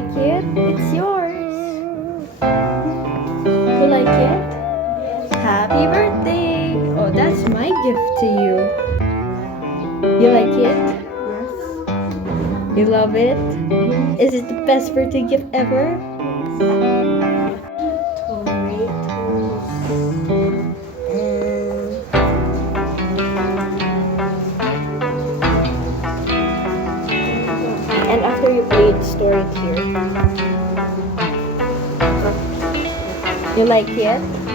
like it? It's yours. You like it? Happy birthday! Oh, that's my gift to you. You like it? You love it? Is it the best birthday gift ever? And after you play it, store it here. You like it?